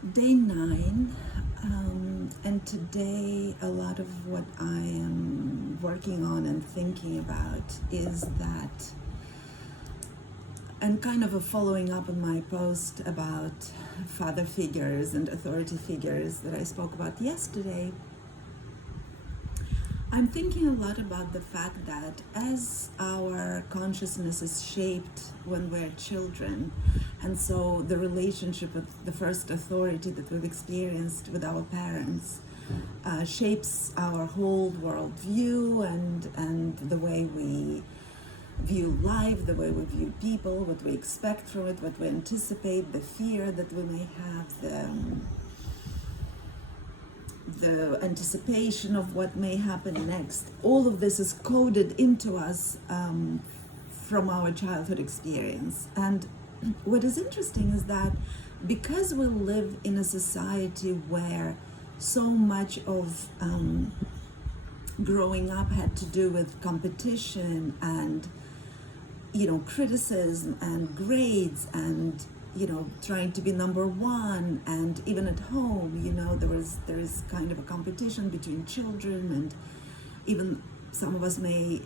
Day 9, and today a lot of what I am working on and thinking about is that, and kind of a following up on my post about father figures and authority figures that I spoke about yesterday. I'm thinking a lot about the fact that as our consciousness is shaped when we're children, and so the relationship with the first authority that we've experienced with our parents shapes our whole world view and the way we view life, the way we view people, what we expect from it, what we anticipate, the fear that we may have, the anticipation of what may happen next. All of this is coded into us from our childhood experience. And what is interesting is that because we live in a society where so much of growing up had to do with competition and criticism and grades and trying to be number one, and even at home there is kind of a competition between children, and even some of us may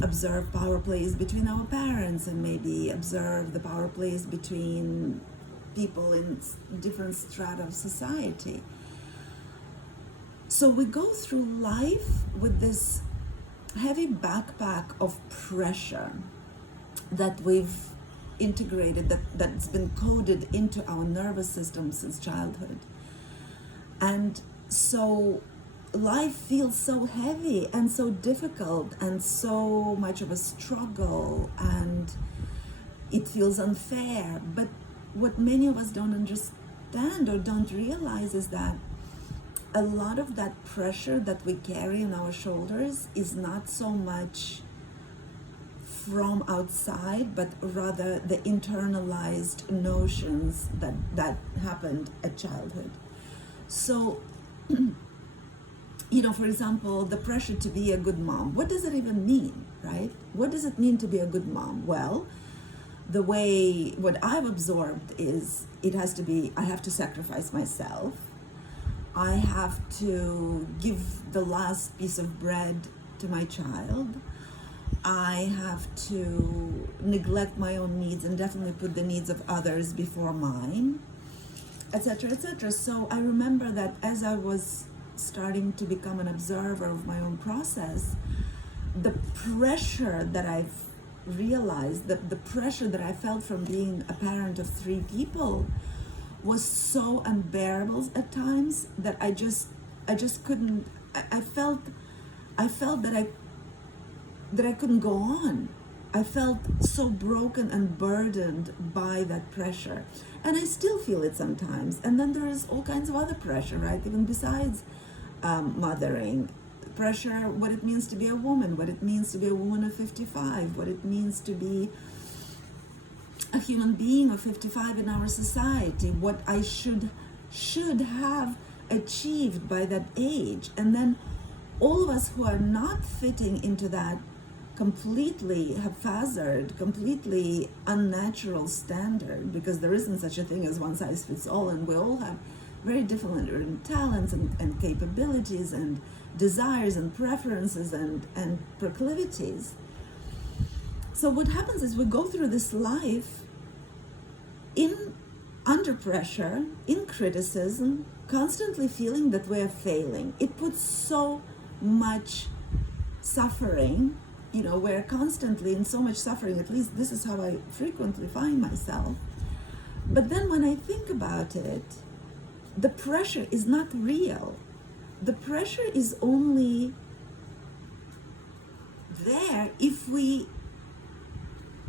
observe power plays between our parents, and maybe observe the power plays between people in different strata of society. So we go through life with this heavy backpack of pressure that we've integrated, that's been coded into our nervous system since childhood. And so life feels so heavy and so difficult and so much of a struggle, and it feels unfair. But what many of us don't understand or don't realize is that a lot of that pressure that we carry on our shoulders is not so much from outside, but rather the internalized notions that happened at childhood. So, for example, the pressure to be a good mom. What does it even mean, right? What does it mean to be a good mom? Well, what I've absorbed is I have to sacrifice myself. I have to give the last piece of bread to my child. I have to neglect my own needs and definitely put the needs of others before mine, etc., etc. So I remember that as I was starting to become an observer of my own process, the pressure that I've realized, the pressure that I felt from being a parent of 3 people was so unbearable at times that I just couldn't. I felt that I couldn't go on. I felt so broken and burdened by that pressure. And I still feel it sometimes. And then there is all kinds of other pressure, right? Even besides mothering. Pressure, what it means to be a woman, what it means to be a woman of 55, what it means to be a human being of 55 in our society, what I should have achieved by that age. And then all of us who are not fitting into that completely haphazard, completely unnatural standard, because there isn't such a thing as one size fits all, and we all have very different talents and capabilities and desires and preferences and proclivities. So what happens is we go through this life under pressure, in criticism, constantly feeling that we are failing. It puts so much suffering. We're constantly in so much suffering. At least this is how I frequently find myself. But then when I think about it, the pressure is not real. The pressure is only there if we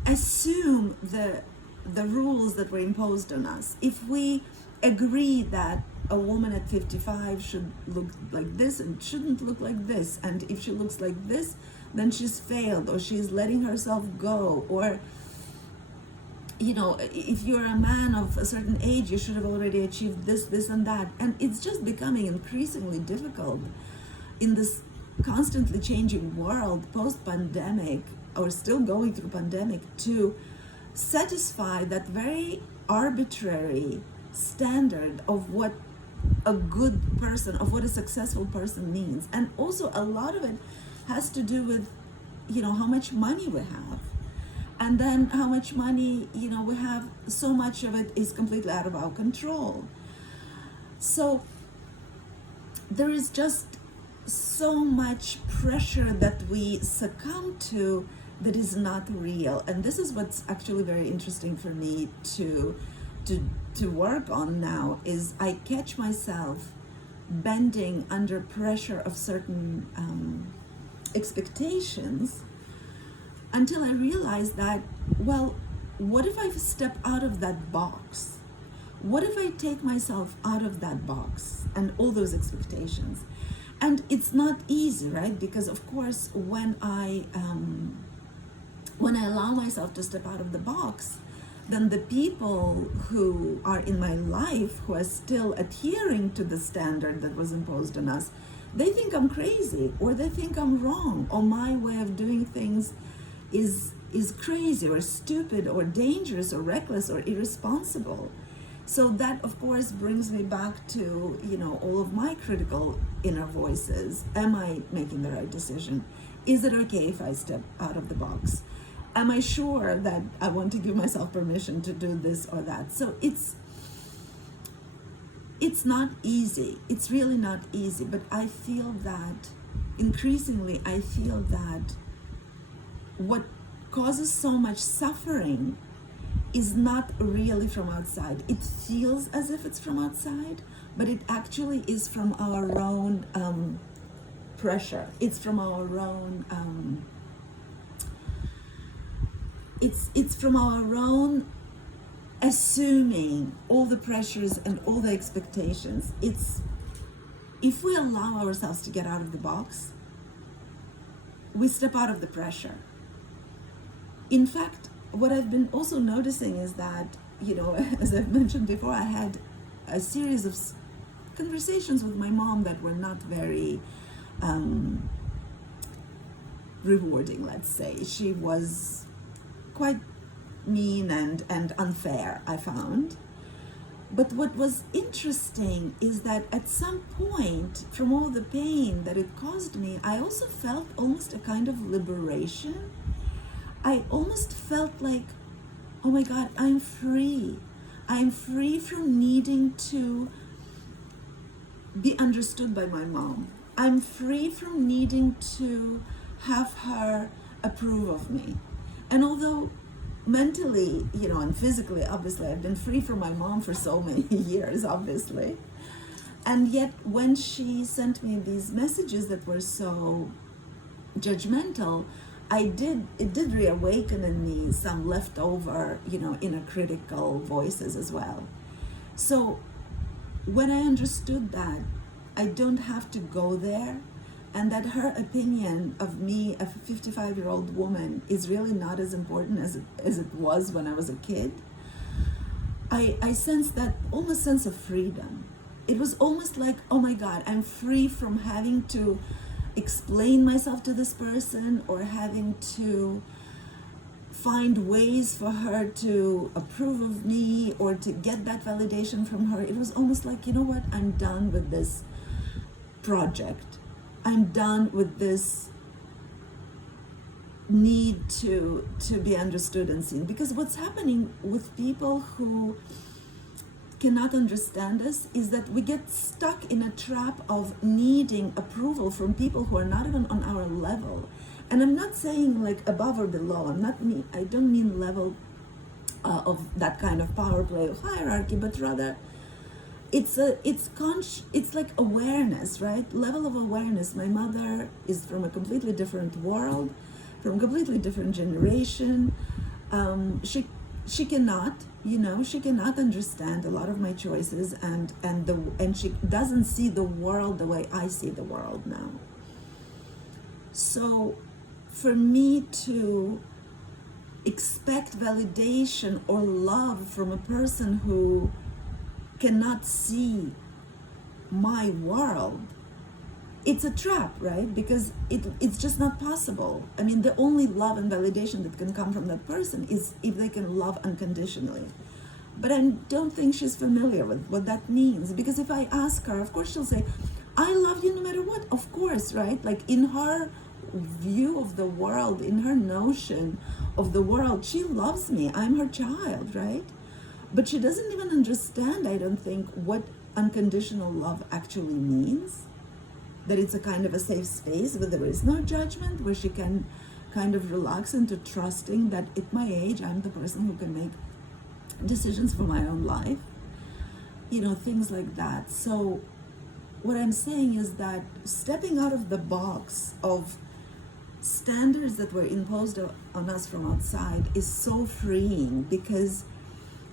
assume the rules that were imposed on us. If we agree that a woman at 55 should look like this and shouldn't look like this, and if she looks like this, then she's failed, or she's letting herself go, or if you're a man of a certain age, you should have already achieved this and that. And it's just becoming increasingly difficult in this constantly changing world, post-pandemic, or still going through pandemic, to satisfy that very arbitrary standard of what a good person, of what a successful person means. And also a lot of it has to do with, how much money we have. And then how much money, we have, so much of it is completely out of our control. So there is just so much pressure that we succumb to that is not real. And this is what's actually very interesting for me to work on now, is I catch myself bending under pressure of certain expectations, until I realize that, well, what if I step out of that box? What if I take myself out of that box and all those expectations? And it's not easy, right? Because of course, when I allow myself to step out of the box, then the people who are in my life, who are still adhering to the standard that was imposed on us, they think I'm crazy, or they think I'm wrong, or my way of doing things is crazy or stupid or dangerous or reckless or irresponsible. So that, of course, brings me back to, all of my critical inner voices. Am I making the right decision? Is it okay if I step out of the box? Am I sure that I want to give myself permission to do this or that? So it's not easy. It's really not easy. But I feel that increasingly, what causes so much suffering is not really from outside. It feels as if it's from outside, but it actually is from our own pressure. It's from our own it's from our own assuming all the pressures and all the expectations. It's, if we allow ourselves to get out of the box, we step out of the pressure. In fact, what I've been also noticing is that, as I've mentioned before, I had a series of conversations with my mom that were not very rewarding, let's say. She was quite mean and unfair, I found. But what was interesting is that at some point, from all the pain that it caused me, I also felt almost a kind of liberation. I almost felt like, oh my God, I'm free. I'm free from needing to be understood by my mom. I'm free from needing to have her approve of me. And although mentally, and physically, obviously, I've been free from my mom for so many years, obviously. And yet, when she sent me these messages that were so judgmental, it did reawaken in me some leftover, inner critical voices as well. So when I understood that I don't have to go there, and that her opinion of me, a 55-year-old woman, is really not as important as it was when I was a kid, I sensed that almost sense of freedom. It was almost like, oh my God, I'm free from having to explain myself to this person, or having to find ways for her to approve of me or to get that validation from her. It was almost like, you know what, I'm done with this project. I'm done with this need to be understood and seen. Because what's happening with people who cannot understand us is that we get stuck in a trap of needing approval from people who are not even on our level. And I'm not saying like above or below. I don't mean level of that kind of power play of hierarchy, but rather it's like awareness, right? Level of awareness. My mother is from a completely different world, from a completely different generation. She cannot understand a lot of my choices, and she doesn't see the world the way I see the world now. So for me to expect validation or love from a person who cannot see my world, it's a trap, right? Because it's just not possible. I mean, the only love and validation that can come from that person is if they can love unconditionally. But I don't think she's familiar with what that means, because if I ask her, of course she'll say, I love you no matter what, of course, right? Like in her view of the world, in her notion of the world, she loves me. I'm her child, right? But she doesn't even understand, I don't think, what unconditional love actually means. That it's a kind of a safe space where there is no judgment, where she can kind of relax into trusting that at my age, I'm the person who can make decisions for my own life. Things like that. So what I'm saying is that stepping out of the box of standards that were imposed on us from outside is so freeing, because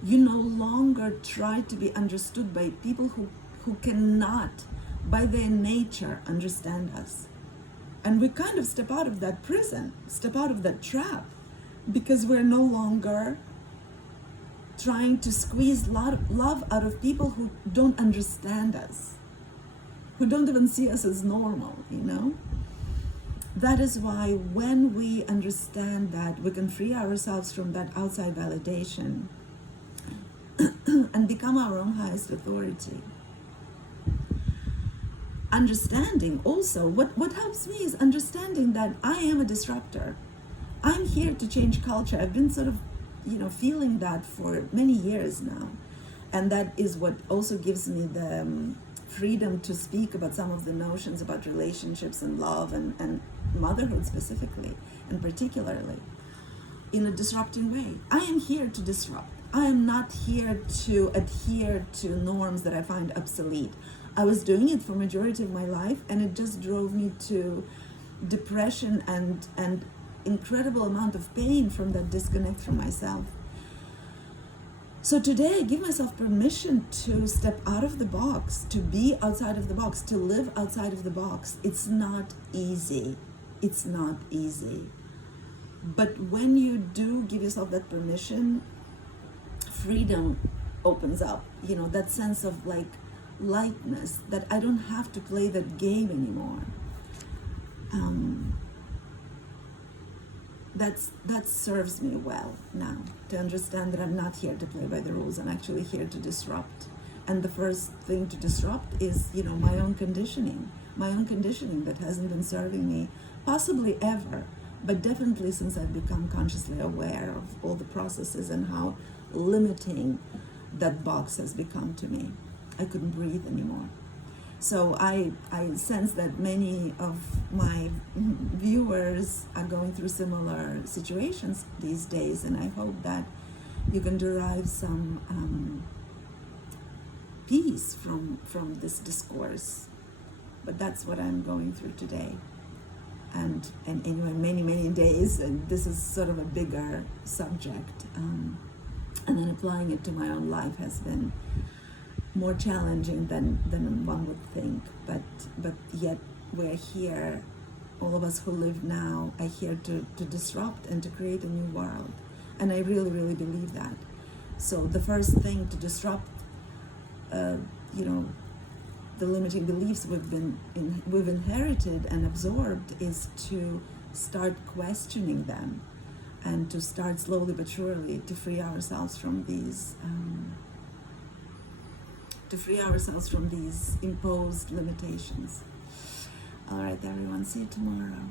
you no longer try to be understood by people who cannot, by their nature, understand us. And we kind of step out of that prison, step out of that trap, because we're no longer trying to squeeze love out of people who don't understand us, who don't even see us as normal, That is why when we understand that, we can free ourselves from that outside validation and become our own highest authority. Understanding also, what helps me is understanding that I am a disruptor. I'm here to change culture. I've been sort of, feeling that for many years now. And that is what also gives me the freedom to speak about some of the notions about relationships and love and motherhood specifically and particularly in a disrupting way. I am here to disrupt. I am not here to adhere to norms that I find obsolete. I was doing it for majority of my life, and it just drove me to depression and incredible amount of pain from that disconnect from myself. So today I give myself permission to step out of the box, to be outside of the box, to live outside of the box. It's not easy. It's not easy. But when you do give yourself that permission, freedom opens up, that sense of lightness, that I don't have to play that game anymore. That serves me well now, to understand that I'm not here to play by the rules. I'm actually here to disrupt. And the first thing to disrupt is, my own conditioning that hasn't been serving me possibly ever, but definitely since I've become consciously aware of all the processes and how limiting that box has become to me. I couldn't breathe anymore. So I sense that many of my viewers are going through similar situations these days, and I hope that you can derive some peace from this discourse. But that's what I'm going through today. And anyway, many days, and this is sort of a bigger subject. And then applying it to my own life has been more challenging than one would think, but yet we're here, all of us who live now are here to disrupt and to create a new world, and I really believe that. So the first thing to disrupt the limiting beliefs we've inherited and absorbed is to start questioning them, and to start slowly but surely to free ourselves from these imposed limitations. All right, everyone, see you tomorrow.